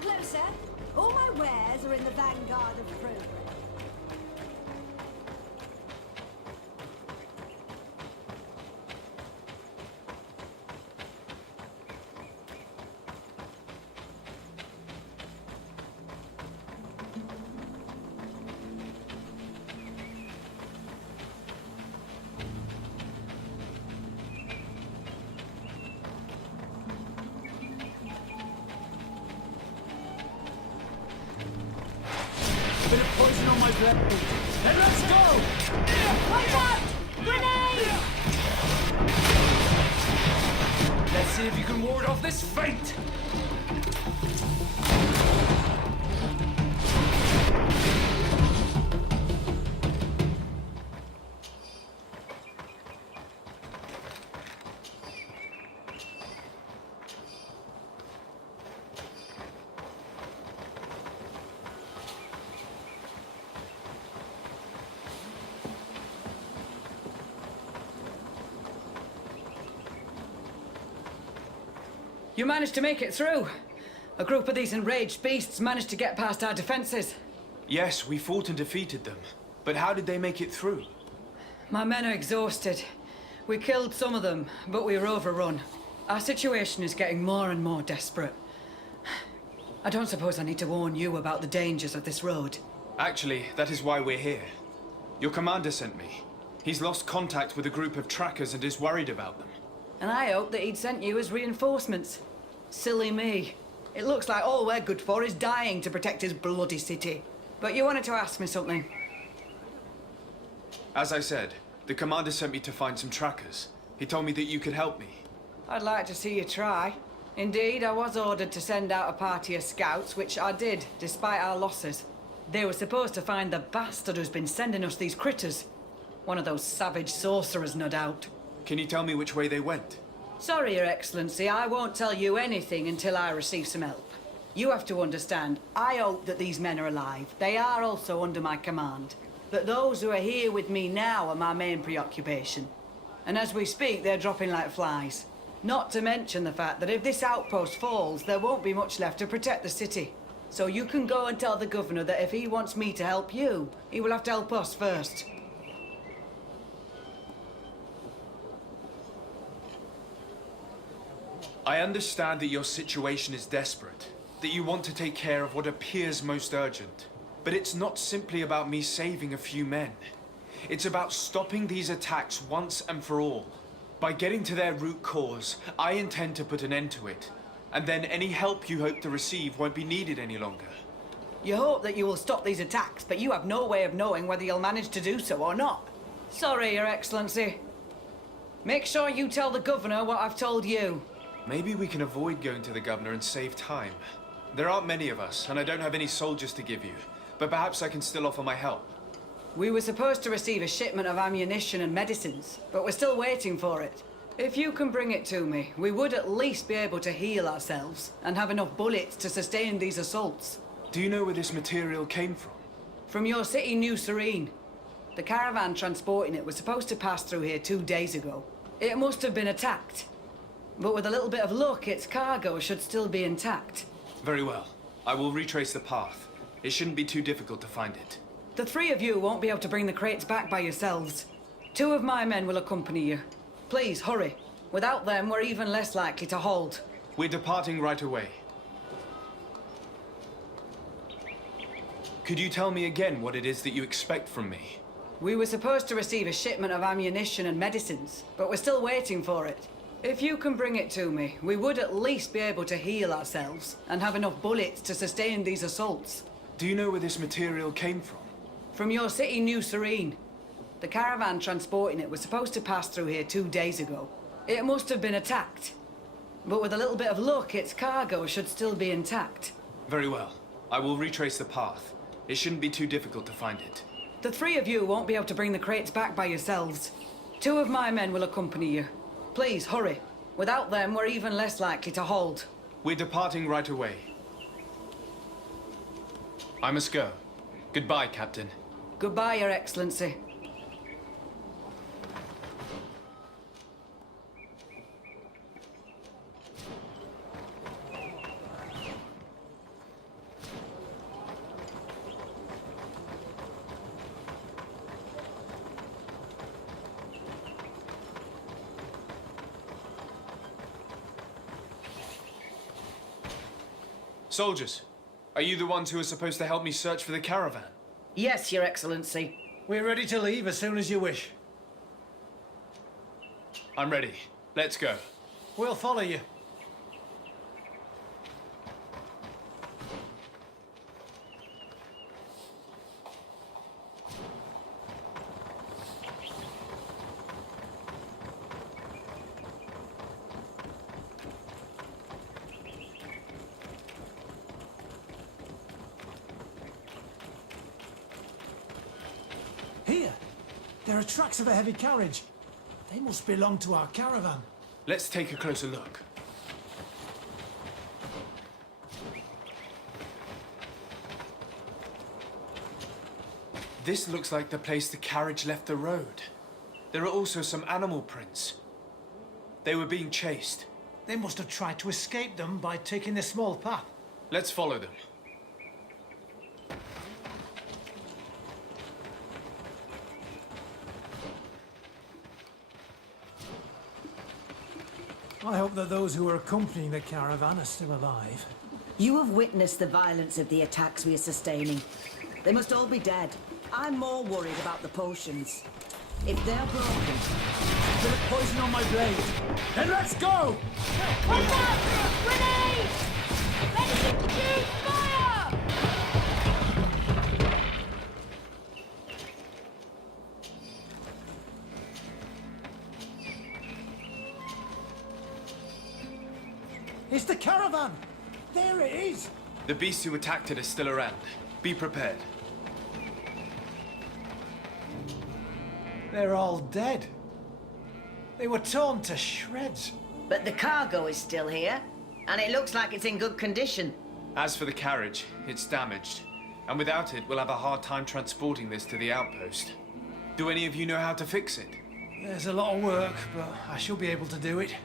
Come closer. All my wares are in the vanguard of progress. Bit of poison on my blade. Then let's go! Watch out! Grenade! Let's see if you can ward off this fate! You managed to make it through. A group of these enraged beasts managed to get past our defenses. Yes, we fought and defeated them. But how did they make it through? My men are exhausted. We killed some of them, but we were overrun. Our situation is getting more and more desperate. I don't suppose I need to warn you about the dangers of this road. Actually, that is why we're here. Your commander sent me. He's lost contact with a group of trackers and is worried about them. And I hoped that he'd sent you as reinforcements. Silly me. It looks like all we're good for is dying to protect his bloody city. But you wanted to ask me something. As I said, the commander sent me to find some trackers. He told me that you could help me. I'd like to see you try. Indeed, I was ordered to send out a party of scouts, which I did, despite our losses. They were supposed to find the bastard who's been sending us these critters. One of those savage sorcerers, no doubt. Can you tell me which way they went? Sorry, Your Excellency, I won't tell you anything until I receive some help. You have to understand, I hope that these men are alive. They are also under my command. But those who are here with me now are my main preoccupation. And as we speak, they're dropping like flies. Not to mention the fact that if this outpost falls, there won't be much left to protect the city. So you can go and tell the governor that if he wants me to help you, he will have to help us first. I understand that your situation is desperate, that you want to take care of what appears most urgent. But it's not simply about me saving a few men. It's about stopping these attacks once and for all. By getting to their root cause, I intend to put an end to it. And then any help you hope to receive won't be needed any longer. You hope that you will stop these attacks, but you have no way of knowing whether you'll manage to do so or not. Sorry, Your Excellency. Make sure you tell the governor what I've told you. Maybe we can avoid going to the governor and save time. There aren't many of us, and I don't have any soldiers to give you. But perhaps I can still offer my help. We were supposed to receive a shipment of ammunition and medicines, but we're still waiting for it. If you can bring it to me, we would at least be able to heal ourselves and have enough bullets to sustain these assaults. Do you know where this material came from? From your city, New Serene. The caravan transporting it was supposed to pass through here 2 days ago. It must have been attacked. But with a little bit of luck, its cargo should still be intact. Very well. I will retrace the path. It shouldn't be too difficult to find it. The three of you won't be able to bring the crates back by yourselves. 2 of my men will accompany you. Please, hurry. Without them, we're even less likely to hold. We're departing right away. Could you tell me again what it is that you expect from me? We were supposed to receive a shipment of ammunition and medicines, but we're still waiting for it. If you can bring it to me, we would at least be able to heal ourselves and have enough bullets to sustain these assaults. Do you know where this material came from? From your city, New Serene. The caravan transporting it was supposed to pass through here 2 days ago. It must have been attacked. But with a little bit of luck, its cargo should still be intact. Very well. I will retrace the path. It shouldn't be too difficult to find it. The 3 of you won't be able to bring the crates back by yourselves. 2 of my men will accompany you. Please, hurry. Without them, we're even less likely to hold. We're departing right away. I must go. Goodbye, Captain. Goodbye, Your Excellency. Soldiers, are you the ones who are supposed to help me search for the caravan? Yes, Your Excellency. We're ready to leave as soon as you wish. I'm ready. Let's go. We'll follow you. Here! There are tracks of a heavy carriage. They must belong to our caravan. Let's take a closer look. This looks like the place the carriage left the road. There are also some animal prints. They were being chased. They must have tried to escape them by taking this small path. Let's follow them. I hope that those who are accompanying the caravan are still alive. You have witnessed the violence of the attacks we are sustaining. They must all be dead. I'm more worried about the potions. If they're broken... Bit of poison on my blade. Then let's go! Watch out! Grenade! Ready to shoot! Fire! It's the caravan! There it is! The beasts who attacked it are still around. Be prepared. They're all dead. They were torn to shreds. But the cargo is still here, and it looks like it's in good condition. As for the carriage, it's damaged. And without it, we'll have a hard time transporting this to the outpost. Do any of you know how to fix it? There's a lot of work, but I should be able to do it.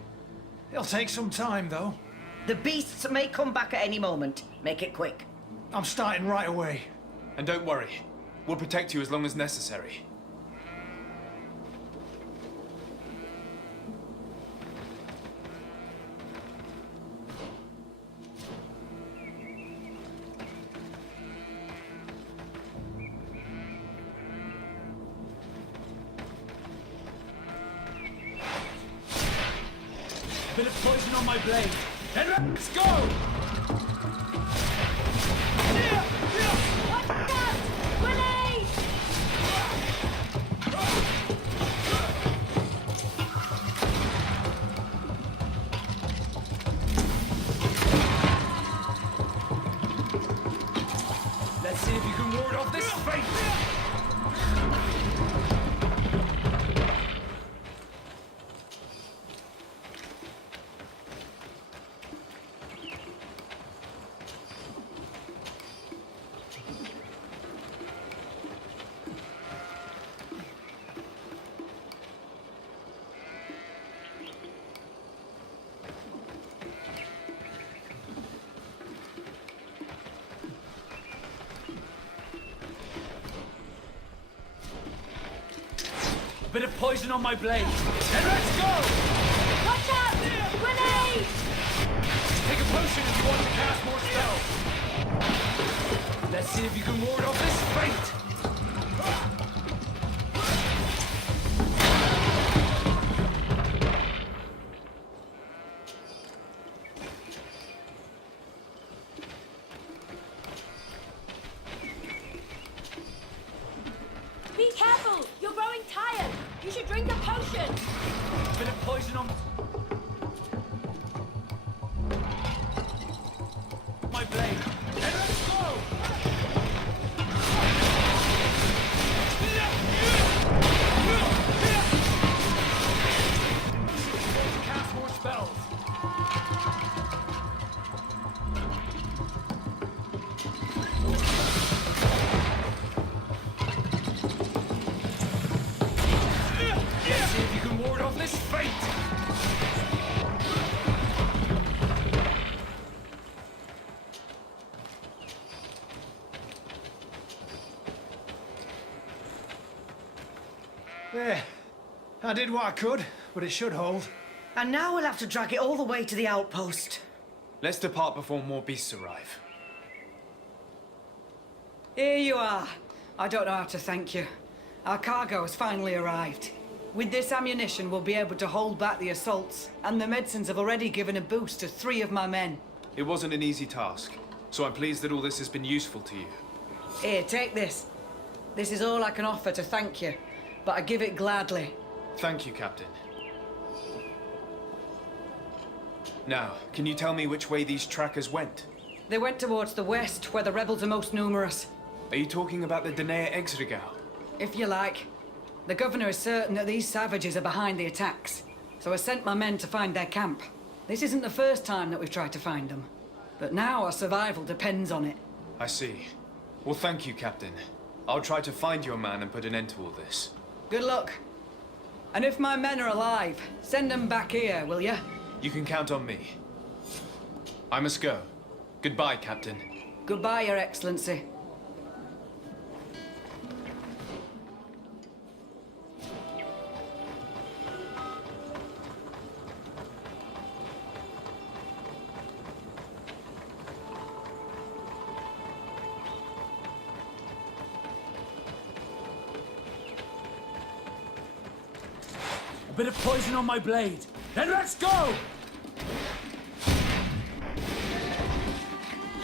It'll take some time, though. The beasts may come back at any moment. Make it quick. I'm starting right away. And don't worry, we'll protect you as long as necessary. Bit of poison on my blade. Then let's go! Watch out! Grenade! Let's see if you can ward off this fate! Bit of poison on my blade. Then let's go! Watch out! Grenade! Take a potion if you want to cast more spells. Let's see if you can ward off this fate. Be careful! You're growing tired! You should drink a potion! Bit of poison on my blade. Then let's go! Cast more spells. Let's see if you can ward off this fate. There. I did what I could, but it should hold. And now we'll have to drag it all the way to the outpost. Let's depart before more beasts arrive. Here you are. I don't know how to thank you. Our cargo has finally arrived. With this ammunition, we'll be able to hold back the assaults, and the medicines have already given a boost to 3 of my men. It wasn't an easy task, so I'm pleased that all this has been useful to you. Here, take this. This is all I can offer to thank you, but I give it gladly. Thank you, Captain. Now, can you tell me which way these trackers went? They went towards the west, where the rebels are most numerous. Are you talking about the Danea Exregau? If you like. The governor is certain that these savages are behind the attacks, so I sent my men to find their camp. This isn't the first time that we've tried to find them, but now our survival depends on it. I see. Well, thank you, Captain. I'll try to find your man and put an end to all this. Good luck. And if my men are alive, send them back here, will you? You can count on me. I must go. Goodbye, Captain. Goodbye, Your Excellency. A bit of poison on my blade. Then let's go!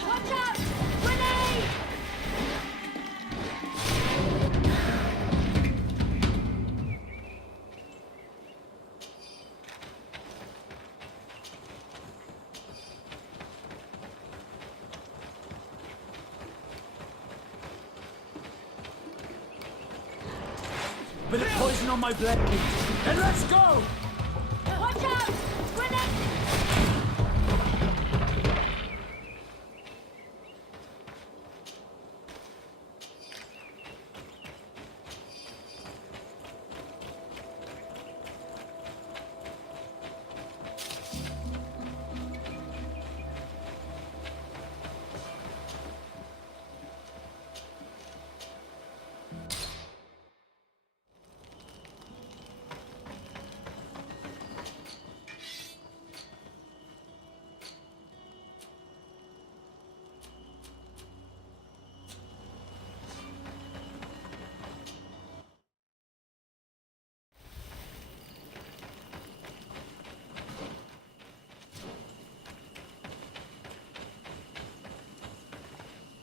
Watch out! Grenade! A bit of poison on my blade. Then let's go! Watch out! Grenade!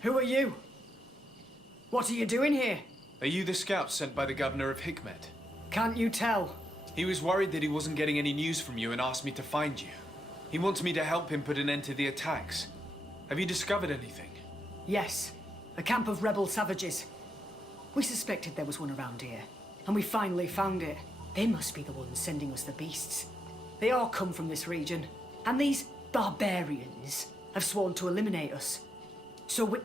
Who are you? What are you doing here? Are you the scout sent by the governor of Hikmet? Can't you tell? He was worried that he wasn't getting any news from you and asked me to find you. He wants me to help him put an end to the attacks. Have you discovered anything? Yes, a camp of rebel savages. We suspected there was one around here, and we finally found it. They must be the ones sending us the beasts. They all come from this region, and these barbarians have sworn to eliminate us. So we...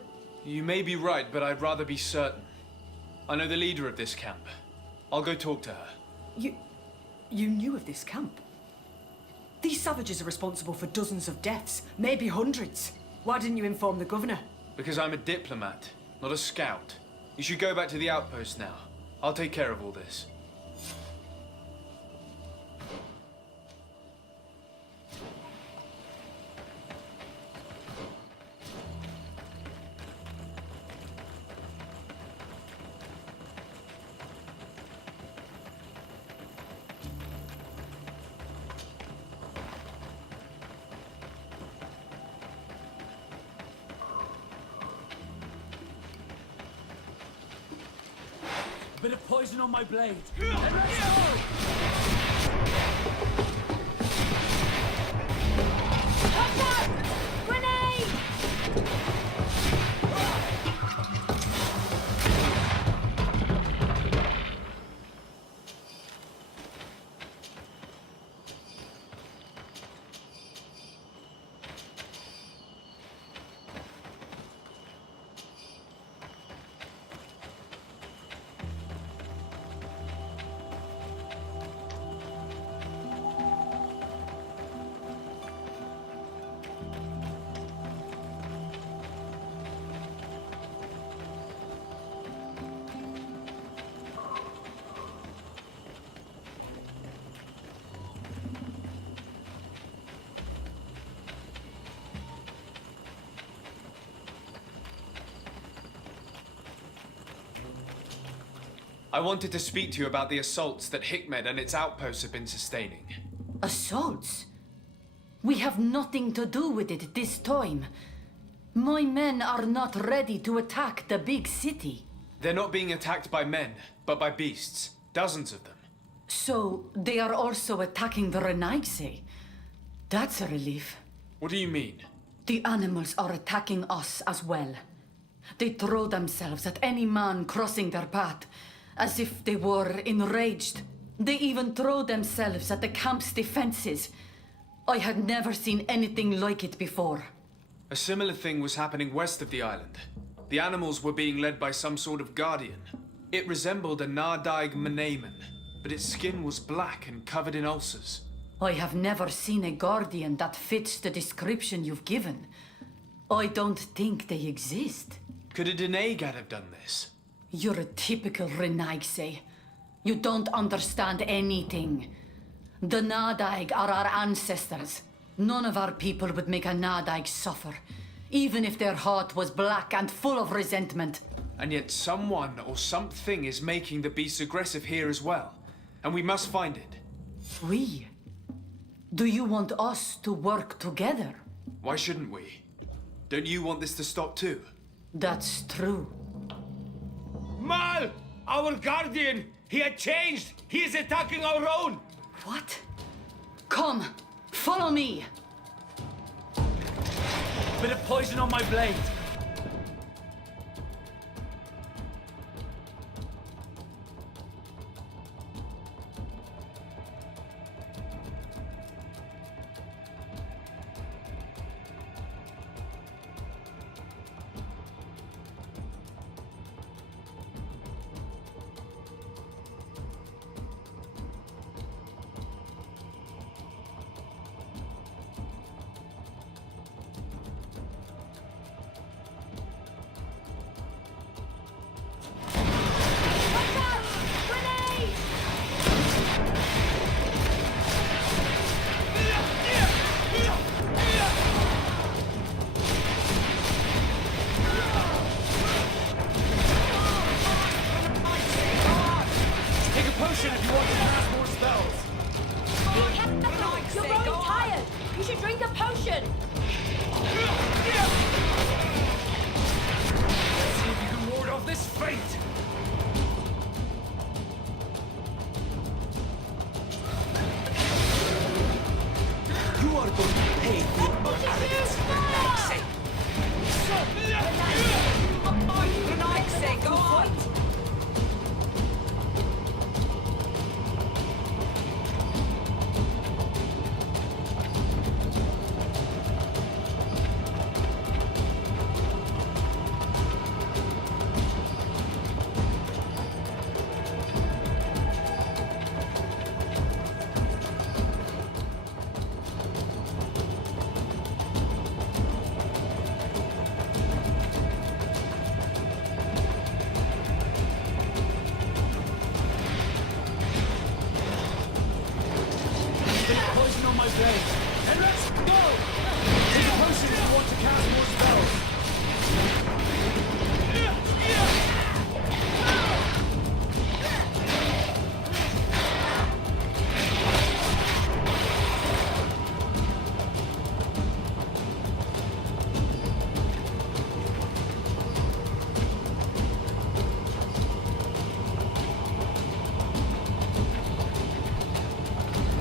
You may be right, but I'd rather be certain. I know the leader of this camp. I'll go talk to her. You knew of this camp? These savages are responsible for dozens of deaths, maybe hundreds. Why didn't you inform the governor? Because I'm a diplomat, not a scout. You should go back to the outpost now. I'll take care of all this. A bit of poison on my blade. Then let's go! Watch out! Grenade! I wanted to speak to you about the assaults that Hikmed and its outposts have been sustaining. Assaults? We have nothing to do with it this time. My men are not ready to attack the big city. They're not being attacked by men, but by beasts. Dozens of them. So, they are also attacking the Renaigse. That's a relief. What do you mean? The animals are attacking us as well. They throw themselves at any man crossing their path, as if they were enraged. They even throw themselves at the camp's defenses. I had never seen anything like it before. A similar thing was happening west of the island. The animals were being led by some sort of guardian. It resembled a Nardaig Menaemon, but its skin was black and covered in ulcers. I have never seen a guardian that fits the description you've given. I don't think they exist. Could a Denegad have done this? You're a typical Renaigse. You don't understand anything. The Nadaig are our ancestors. None of our people would make a Nadaig suffer, even if their heart was black and full of resentment. And yet someone or something is making the beasts aggressive here as well. And we must find it. We? Do you want us to work together? Why shouldn't we? Don't you want this to stop too? That's true. Mal! Our guardian! He had changed! He is attacking our own! What? Come, follow me! Bit of poison on my blade. Watch out! Grenade! Take a potion if you want to cast more spells. Be careful! You're growing tired! You should drink a potion! See if you can ward off this fate. You are going to pay for your arrogance, Renaigse. Go on! Bit of poison on my blade. And let's go! Take a potion if you want to cast more spells.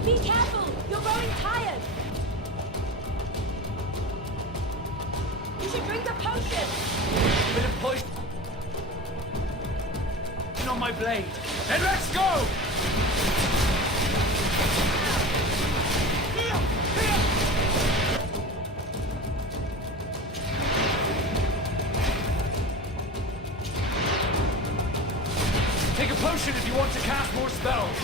Be careful! You're growing tired! You should drink a potion! Bit of poison on my blade. And let's go! Take a potion if you want to cast more spells.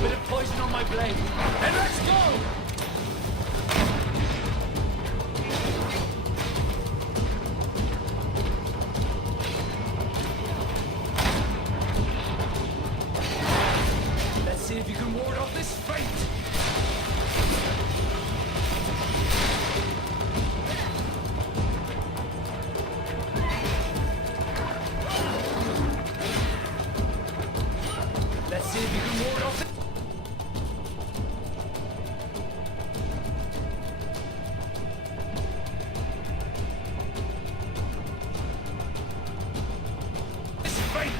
Bit of poison on my blade. And let's go! Let's see if you can ward off this fate! Let's see if you can ward off this... fate!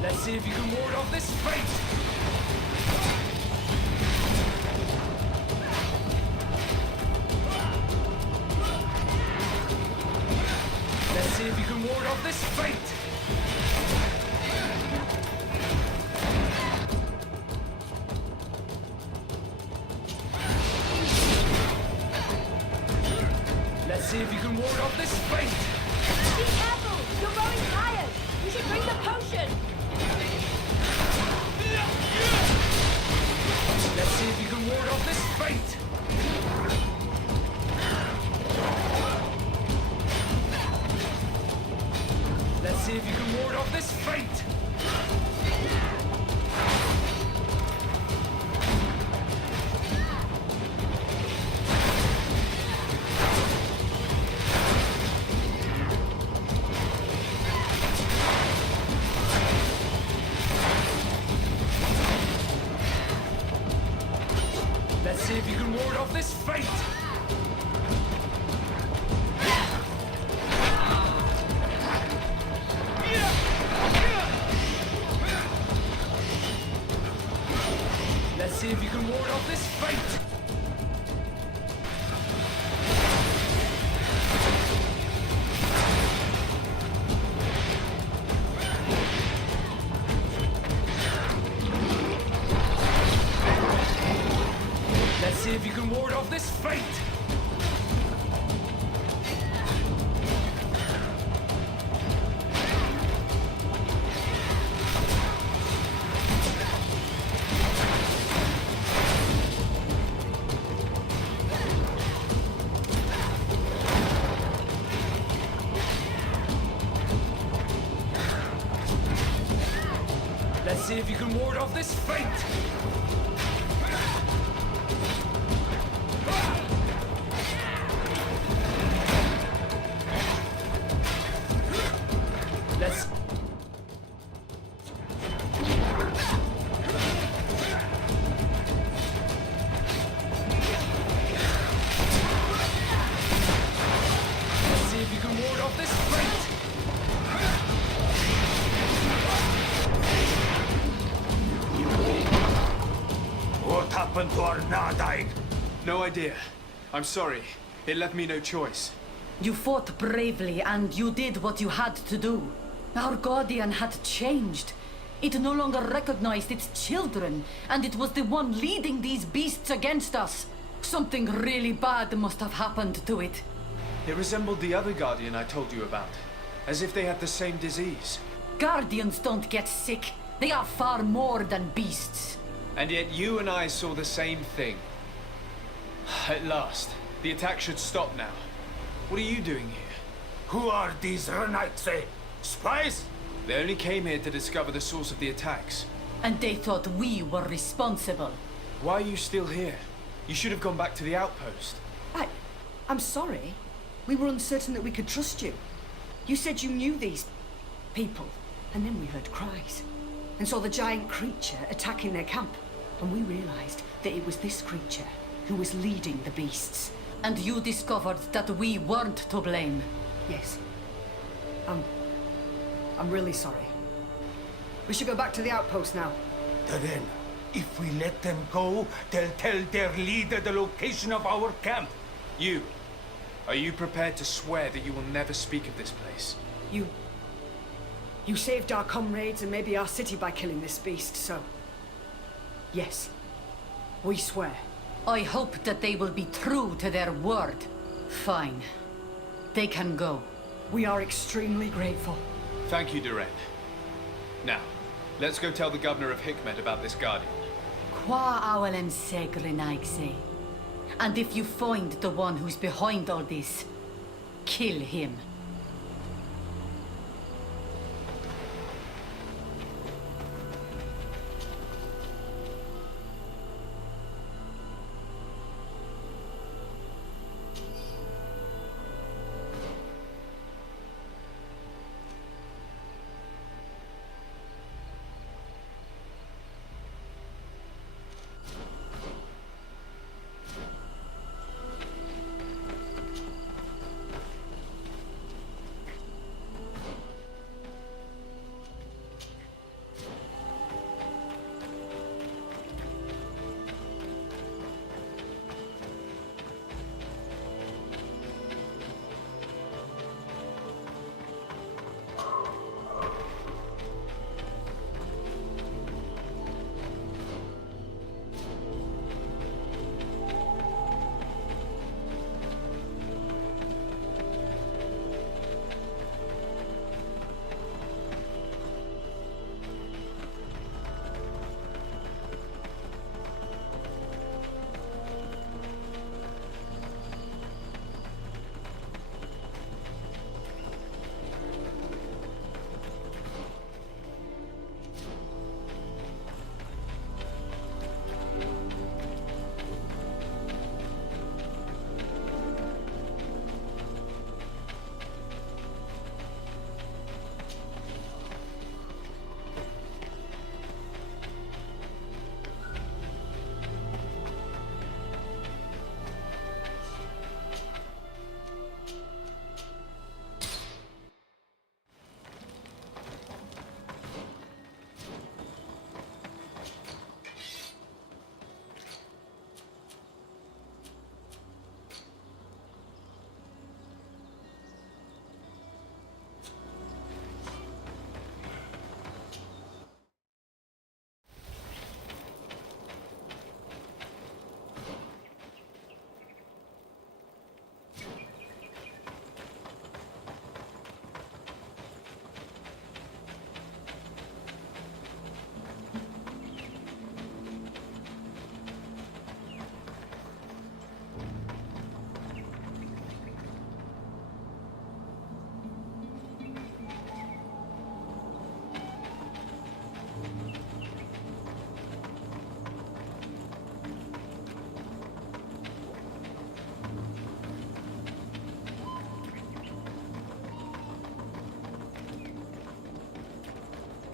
Let's see if you can ward off this fate! Let's see if you can ward off this fate! Let's see if you can ward off this fate! Be careful! You're growing tired! You should drink the potion! Let's see if you can ward off this fate! Let's see if you can ward off this fate! Let's see if you can ward off this fate! Let's see if you can ward off this fate! Let's see if you can ward off this fate! Let's see if you can ward off this fate! Let's... Let's see if you can ward off this fate! What happened to our Nadaig? No idea. I'm sorry. It left me no choice. You fought bravely and you did what you had to do. Our guardian had changed. It no longer recognized its children, and it was the one leading these beasts against us. Something really bad must have happened to it. It resembled the other Guardian I told you about. As if they had the same disease. Guardians don't get sick. They are far more than beasts. And yet you and I saw the same thing. At last. The attack should stop now. What are you doing here? Who are these Renaitse? Spies? They only came here to discover the source of the attacks. And they thought we were responsible. Why are you still here? You should have gone back to the outpost. I'm sorry. We were uncertain that we could trust you. You said you knew these people, and then we heard cries, and saw the giant creature attacking their camp. And we realized that it was this creature who was leading the beasts. And you discovered that we weren't to blame. Yes. I'm really sorry. We should go back to the outpost now. Then, if we let them go, they'll tell their leader the location of our camp. You. Are you prepared to swear that you will never speak of this place? You saved our comrades and maybe our city by killing this beast, so... Yes. We swear. I hope that they will be true to their word. Fine. They can go. We are extremely grateful. Thank you, Duran. Now, let's go tell the governor of Hikmet about this guardian. Qua awelem segrenaigse. And if you find the one who's behind all this, kill him.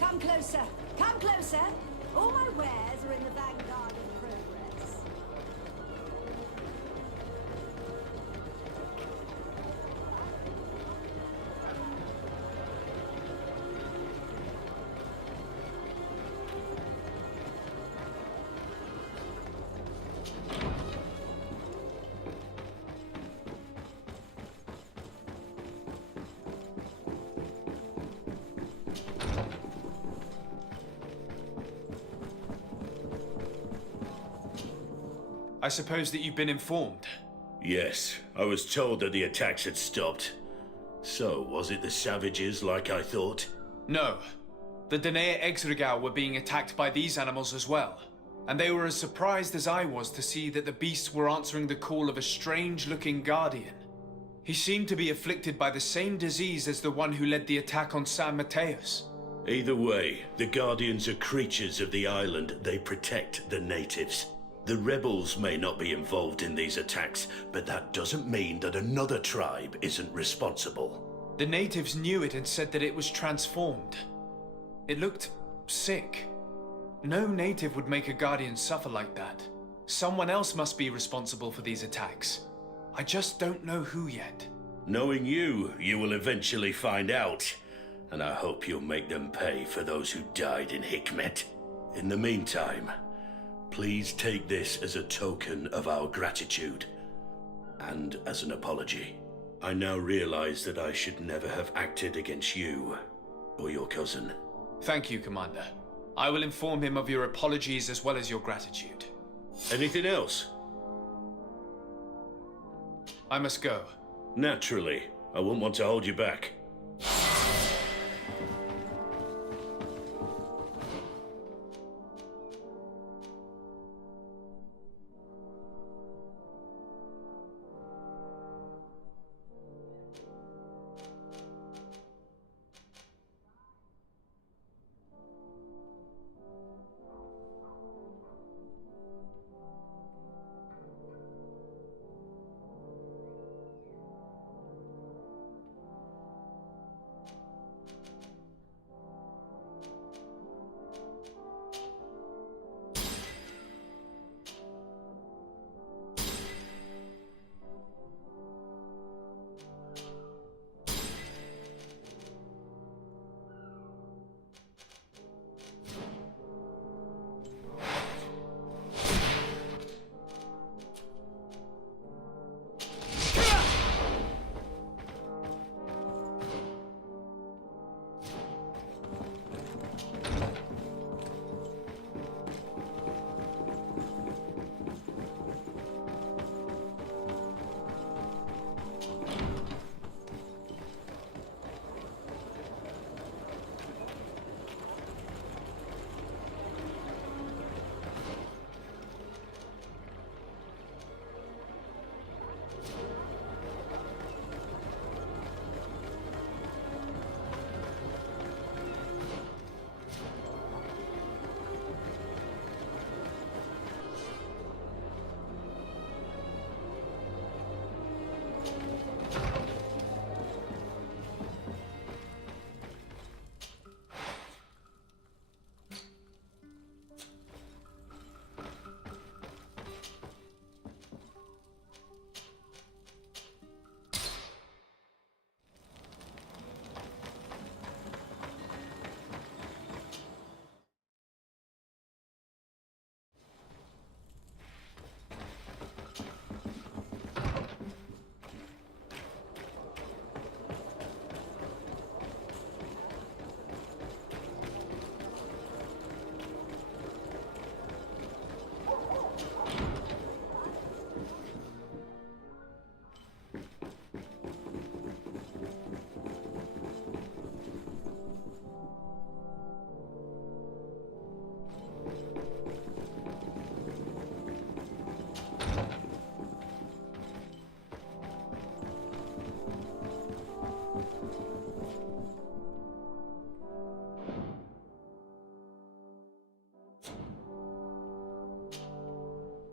Come closer. Come closer. All my wares are in the vanguard of progress. I suppose that you've been informed. Yes, I was told that the attacks had stopped. So, was it the savages like I thought? No. The Danae Exregao were being attacked by these animals as well. And they were as surprised as I was to see that the beasts were answering the call of a strange-looking guardian. He seemed to be afflicted by the same disease as the one who led the attack on San Mateus. Either way, the Guardians are creatures of the island. They protect the natives. The rebels may not be involved in these attacks, but that doesn't mean that another tribe isn't responsible. The natives knew it and said that it was transformed. It looked sick. No native would make a guardian suffer like that. Someone else must be responsible for these attacks. I just don't know who yet. Knowing you, you will eventually find out. And I hope you'll make them pay for those who died in Hikmet. In the meantime, please take this as a token of our gratitude. And as an apology. I now realize that I should never have acted against you or your cousin. Thank you, Commander. I will inform him of your apologies as well as your gratitude. Anything else? I must go. Naturally. I wouldn't want to hold you back.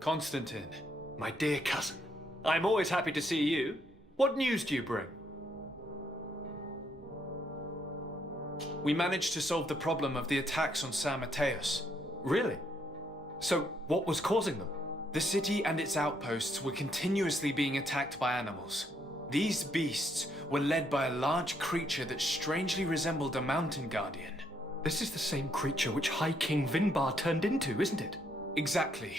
Constantine, My dear cousin, I'm always happy to see you. What news do you bring? we managed to solve the problem of the attacks on San Mateus. Really? So, what was causing them? The city and its outposts were continuously being attacked by animals. These beasts were led by a large creature that strangely resembled a mountain guardian. This is the same creature which High King Vinbar turned into, isn't it? Exactly.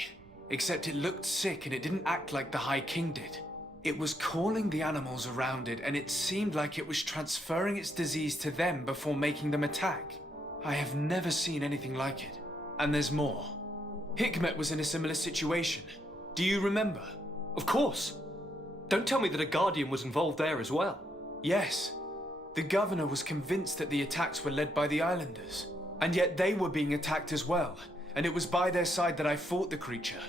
Except it looked sick and it didn't act like the High King did. It was calling the animals around it, and it seemed like it was transferring its disease to them before making them attack. I have never seen anything like it. And there's more. Hikmet was in a similar situation. Do you remember? Of course. Don't tell me that a Guardian was involved there as well. Yes. The governor was convinced that the attacks were led by the islanders. And yet they were being attacked as well. And it was by their side that I fought the creature.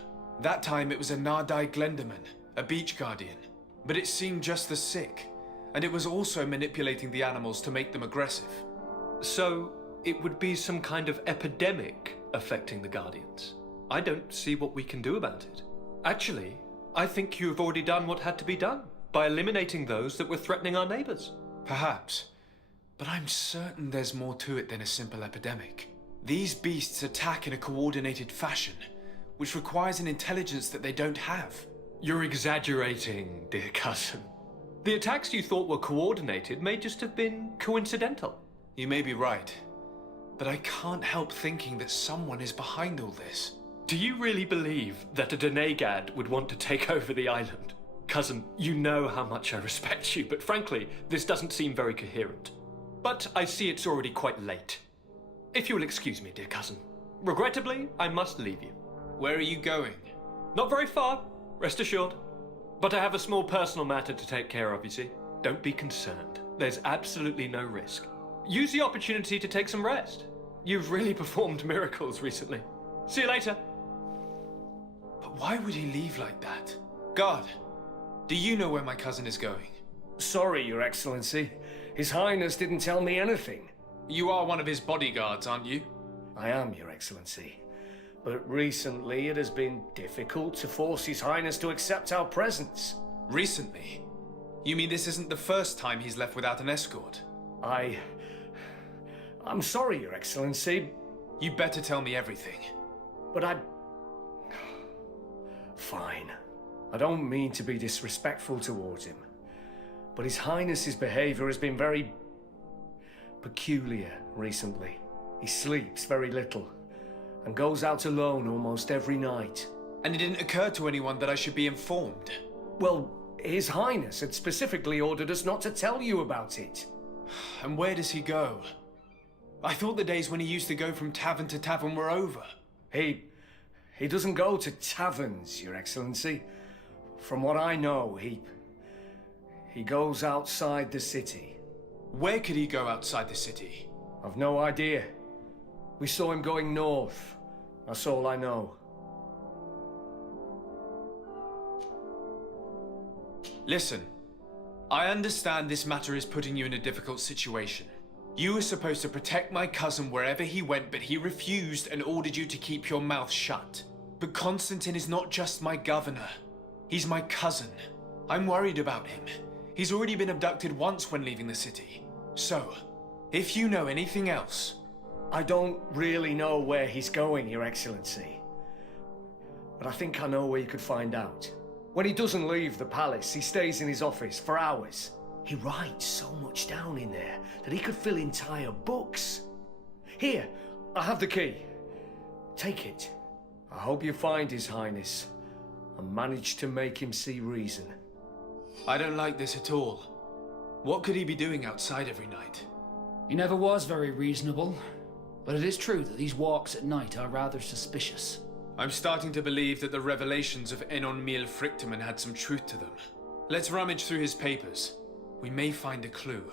That time it was a Nardai Glenderman, a beach guardian. But it seemed just as sick. And it was also manipulating the animals to make them aggressive. So, it would be some kind of epidemic affecting the Guardians. I don't see what we can do about it. Actually, I think you've already done what had to be done by eliminating those that were threatening our neighbors. Perhaps. But I'm certain there's more to it than a simple epidemic. These beasts attack in a coordinated fashion, which requires an intelligence that they don't have. You're exaggerating, dear cousin. The attacks you thought were coordinated may just have been coincidental. You may be right. But I can't help thinking that someone is behind all this. Do you really believe that a Denegad would want to take over the island? Cousin, you know how much I respect you, but frankly, this doesn't seem very coherent. But I see it's already quite late. If you will excuse me, dear cousin. Regrettably, I must leave you. Where are you going? Not very far, rest assured. But I have a small personal matter to take care of, you see. Don't be concerned. There's absolutely no risk. Use the opportunity to take some rest. You've really performed miracles recently. See you later. But why would he leave like that? Guard, do you know where my cousin is going? Sorry, Your Excellency. His Highness didn't tell me anything. You are one of his bodyguards, aren't you? I am, Your Excellency. But recently it has been difficult to force His Highness to accept our presence. Recently? You mean this isn't the first time he's left without an escort? I'm sorry, Your Excellency. You better tell me everything. But Fine. I don't mean to be disrespectful towards him. But His Highness's behavior has been very peculiar recently. He sleeps very little and goes out alone almost every night. And it didn't occur to anyone that I should be informed? Well, His Highness had specifically ordered us not to tell you about it. And where does he go? I thought the days when he used to go from tavern to tavern were over. He doesn't go to taverns, Your Excellency. From what I know, he goes outside the city. Where could he go outside the city? I've no idea. We saw him going north. That's all I know. Listen, I understand this matter is putting you in a difficult situation. You were supposed to protect my cousin wherever he went, but he refused and ordered you to keep your mouth shut. But Constantine is not just my governor. He's my cousin. I'm worried about him. He's already been abducted once when leaving the city. So, if you know anything else... I don't really know where he's going, Your Excellency. But I think I know where you could find out. When he doesn't leave the palace, he stays in his office for hours. He writes so much down in there that he could fill entire books. Here, I have the key. Take it. I hope you find His Highness and manage to make him see reason. I don't like this at all. What could he be doing outside every night? He never was very reasonable, but it is true that these walks at night are rather suspicious. I'm starting to believe that the revelations of Enon Miel Frictamen had some truth to them. Let's rummage through his papers. We may find a clue.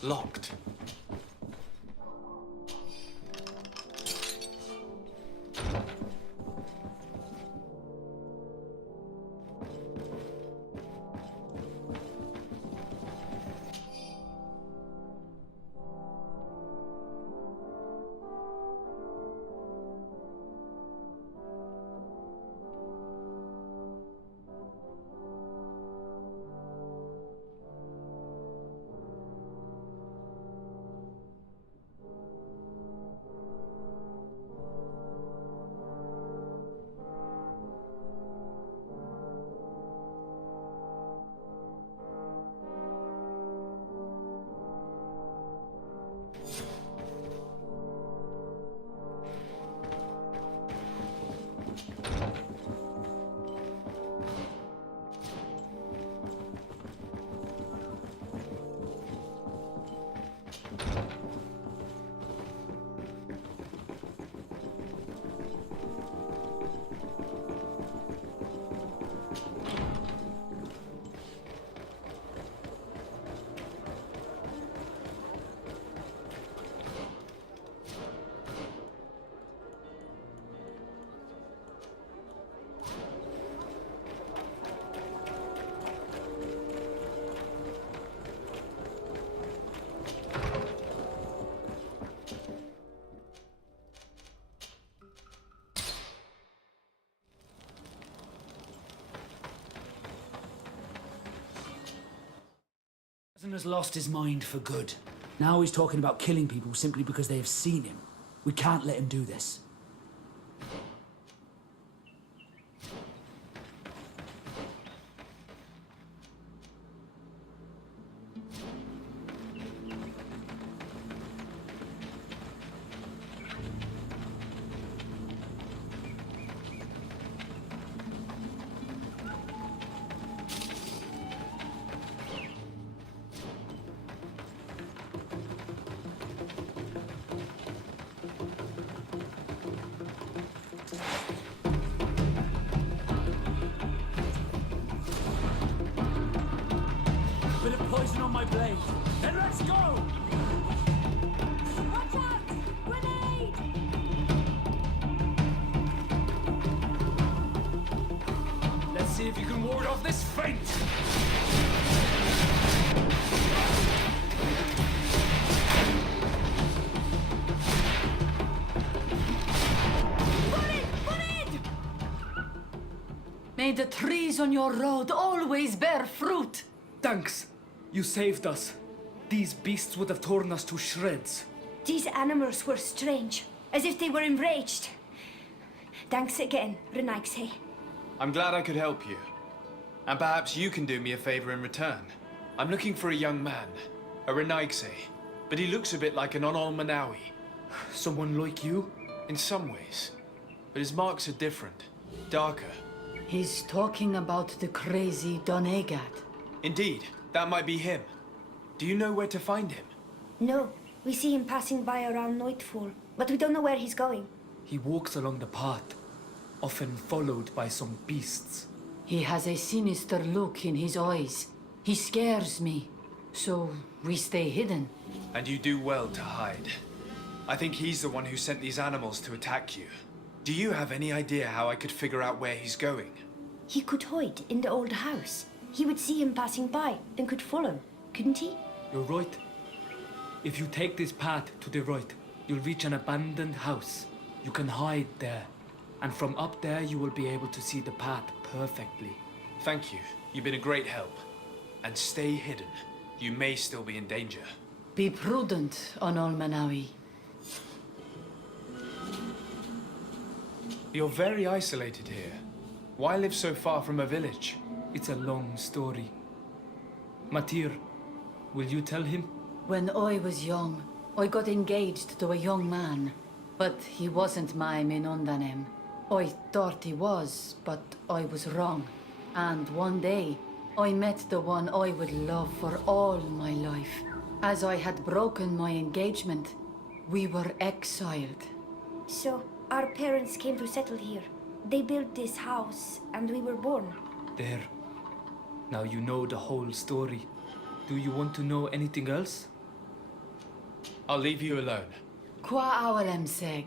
Locked. Cousin has lost his mind for good. Now he's talking about killing people simply because they have seen him. We can't let him do this. Bit of poison on my blade. Then let's go! Watch out! Grenade! Let's see if you can ward off this feint! May the trees on your road always bear fruit. Thanks. You saved us. These beasts would have torn us to shreds. These animals were strange, as if they were enraged. Thanks again, Renaigse. I'm glad I could help you. And perhaps you can do me a favor in return. I'm looking for a young man, a Renaigse, but he looks a bit like an Onol Manawi. Someone like you? In some ways. But his marks are different, darker. He's talking about the crazy Donegad. Indeed, that might be him. Do you know where to find him? No, we see him passing by around nightfall, but we don't know where he's going. He walks along the path, often followed by some beasts. He has a sinister look in his eyes. He scares me, so we stay hidden. And you do well to hide. I think he's the one who sent these animals to attack you. Do you have any idea how I could figure out where he's going? He could hide in the old house. He would see him passing by, then could follow, couldn't he? You're right. If you take this path to the right, you'll reach an abandoned house. You can hide there. And from up there, you will be able to see the path perfectly. Thank you. You've been a great help. And stay hidden. You may still be in danger. Be prudent, Onol Manawi. You're very isolated here. Why live so far from a village? It's a long story. Matir, will you tell him? When I was young, I got engaged to a young man. But he wasn't my Minundanem. I thought he was, but I was wrong. And one day, I met the one I would love for all my life. As I had broken my engagement, we were exiled. So, our parents came to settle here. They built this house, and we were born. There. Now you know the whole story. Do you want to know anything else? I'll leave you alone. Qua awalem seg.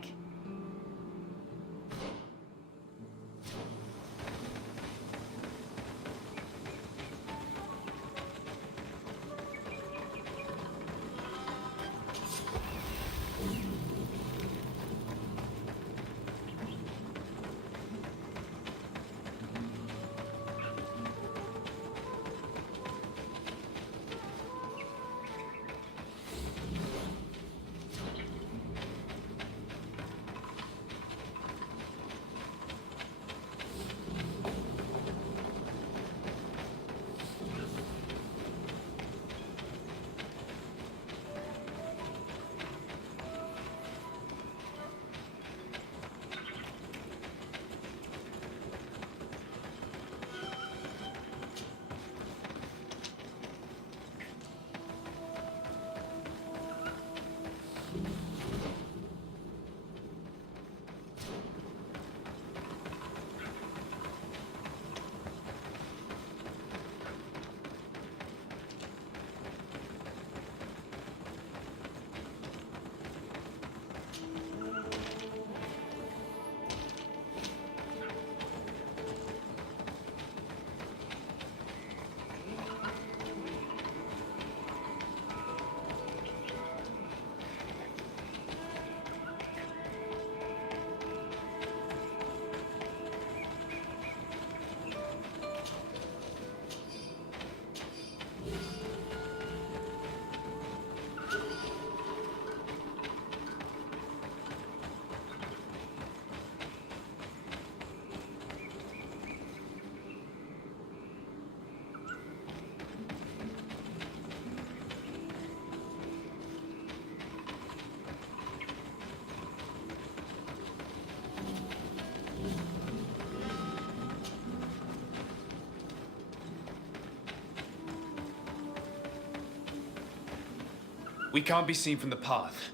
We can't be seen from the path.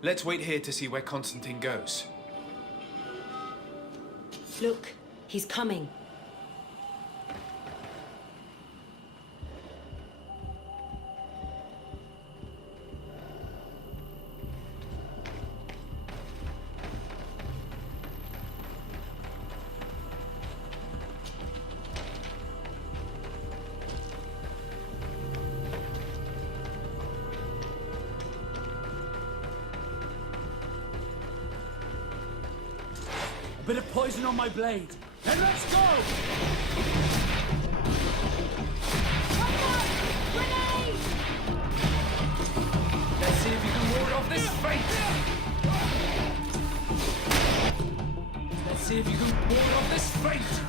Let's wait here to see where Constantine goes. Look, he's coming. A bit of poison on my blade. Then let's go! Let's see if you can ward off this fate! Let's see if you can ward off this fate!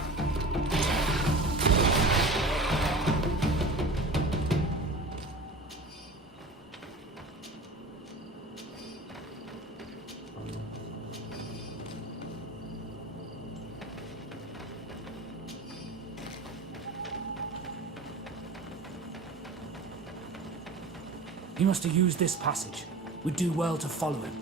He must have used this passage. We'd do well to follow him.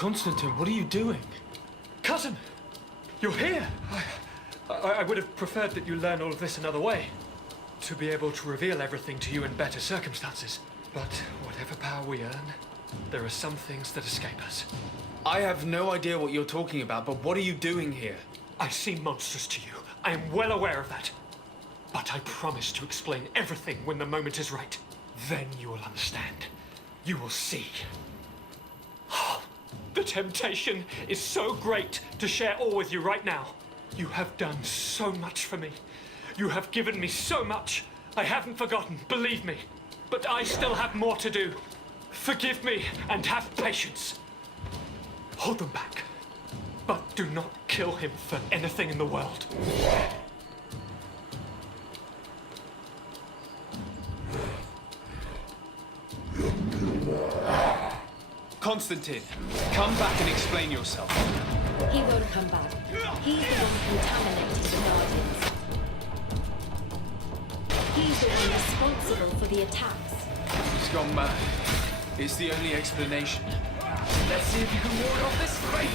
Constantine, what are you doing? Cousin! You're here! I would have preferred that you learn all of this another way. To be able to reveal everything to you in better circumstances. But whatever power we earn, there are some things that escape us. I have no idea what you're talking about, but what are you doing here? I seem monstrous to you. I am well aware of that. But I promise to explain everything when the moment is right. Then you will understand. You will see. The temptation is so great to share all with you right now. You have done so much for me. You have given me so much. I haven't forgotten, believe me. But I still have more to do. Forgive me and have patience. Hold them back. But do not kill him for anything in the world. Constantine, come back and explain yourself. He won't come back. He's the one contaminating the Guardians. He's the one responsible for the attacks. He's gone mad. It's the only explanation. Let's see if you can ward off this fate!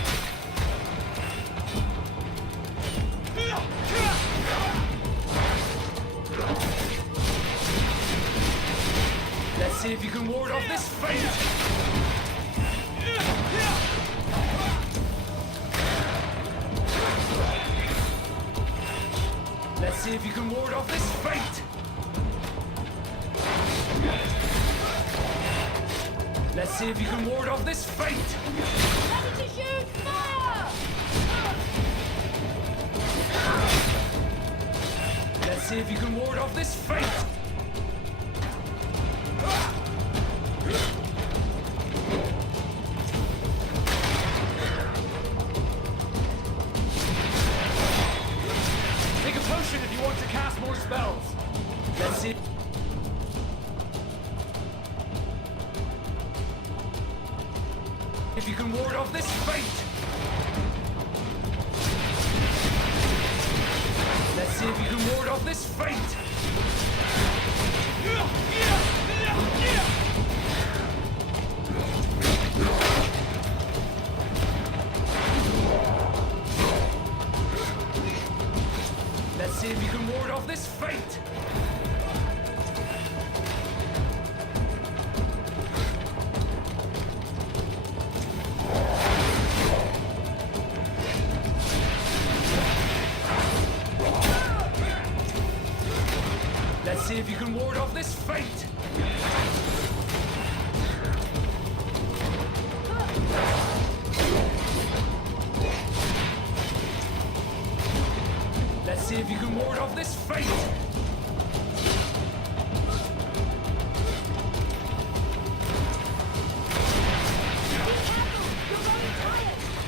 Let's see if you can ward off this fate! Let's see if you can ward off this fate! Let's see if you can ward off this fate! Ready to shoot! Fire! Let's see if you can ward off this fate! Take a potion if you want to cast more spells. Let's see. If you can ward off this fate! Let's see if you can ward off this fate! Let's see if you can ward off this fate! Let's see if you can ward off this fate! Let's see if you can ward off this fate!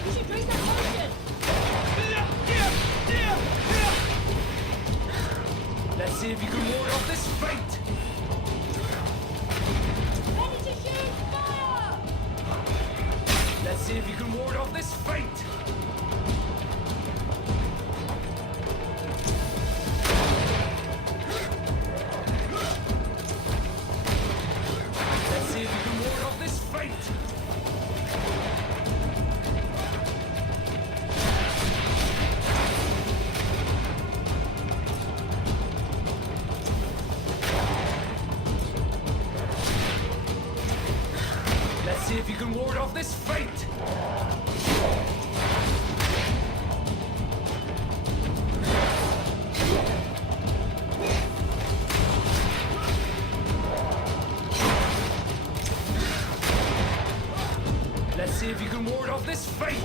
You should drink that potion! Let's see if you can ward off this fate! Ready to shoot! Fire! Let's see if you can ward off this fate! Let's see if you can ward off this fate! Let's see if you can ward off this fate! Let's see if you can ward off this fate!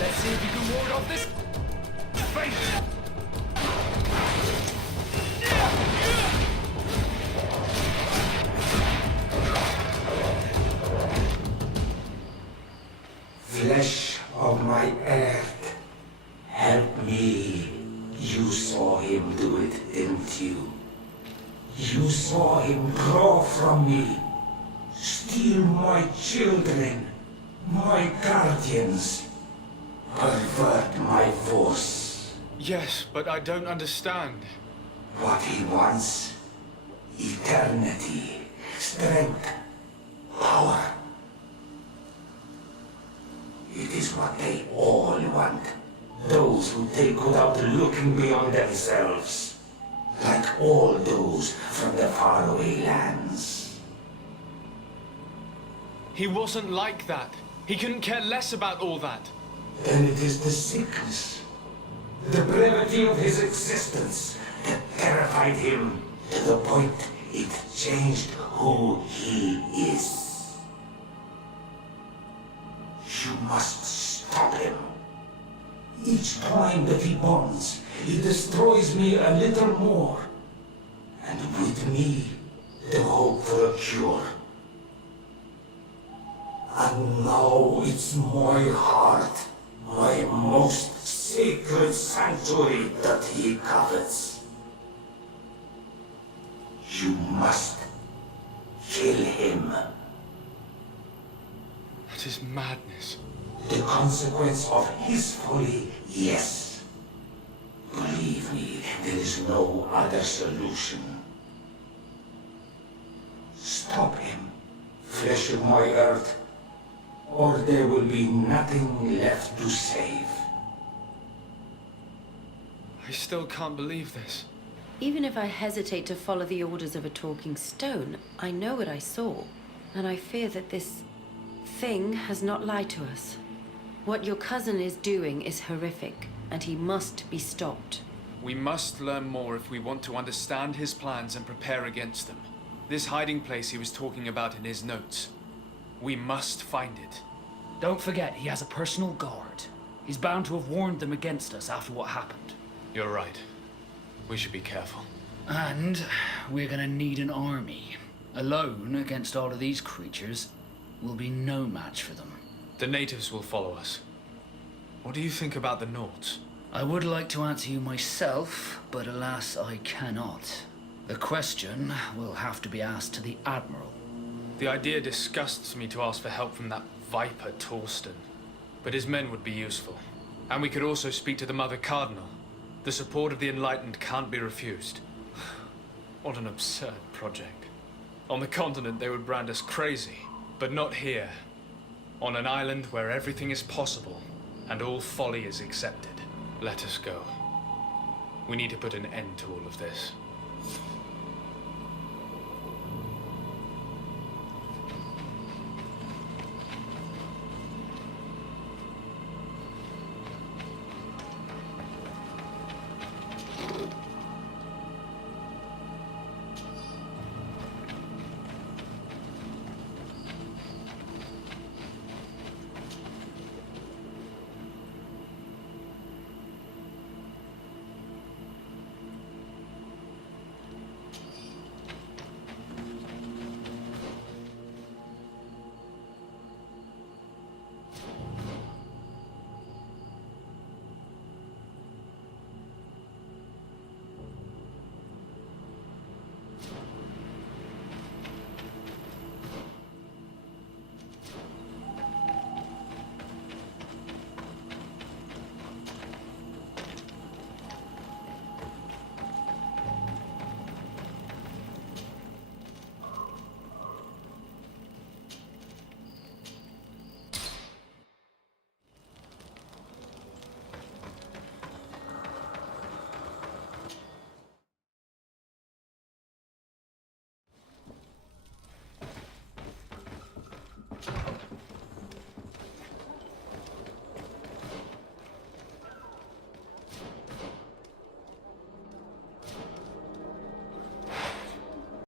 Let's see if you can ward off this fate! Flesh of my earth, help me. You saw him do it, didn't you? You saw him draw from me, steal my children, my guardians. Pervert my force. Yes, but I don't understand. What he wants. Eternity, strength, power. It is what they all want. Those who take without looking beyond themselves. Like all those from the faraway lands. He wasn't like that. He couldn't care less about all that. Then it is the sickness, the brevity of his existence that terrified him to the point it changed who he is. You must stop him. Each time that he bonds, he destroys me a little more. And with me, the hope for a cure. And now it's my heart, my most sacred sanctuary that he covets. You must kill him. That is madness. The consequence of his folly, yes. Believe me, there is no other solution. Stop him, flesh of my earth, or there will be nothing left to save. I still can't believe this. Even if I hesitate to follow the orders of a talking stone, I know what I saw, and I fear that this thing has not lied to us. What your cousin is doing is horrific, and he must be stopped. We must learn more if we want to understand his plans and prepare against them. This hiding place he was talking about in his notes. We must find it. Don't forget, he has a personal guard. He's bound to have warned them against us after what happened. You're right. We should be careful. And we're gonna need an army. Alone against all of these creatures, we'll be no match for them. The natives will follow us. What do you think about the Nords? I would like to answer you myself, but alas, I cannot. The question will have to be asked to the Admiral. The idea disgusts me to ask for help from that viper Torsten. But his men would be useful. And we could also speak to the Mother Cardinal. The support of the Enlightened can't be refused. What an absurd project. On the continent they would brand us crazy, but not here. On an island where everything is possible, and all folly is accepted. Let us go. We need to put an end to all of this.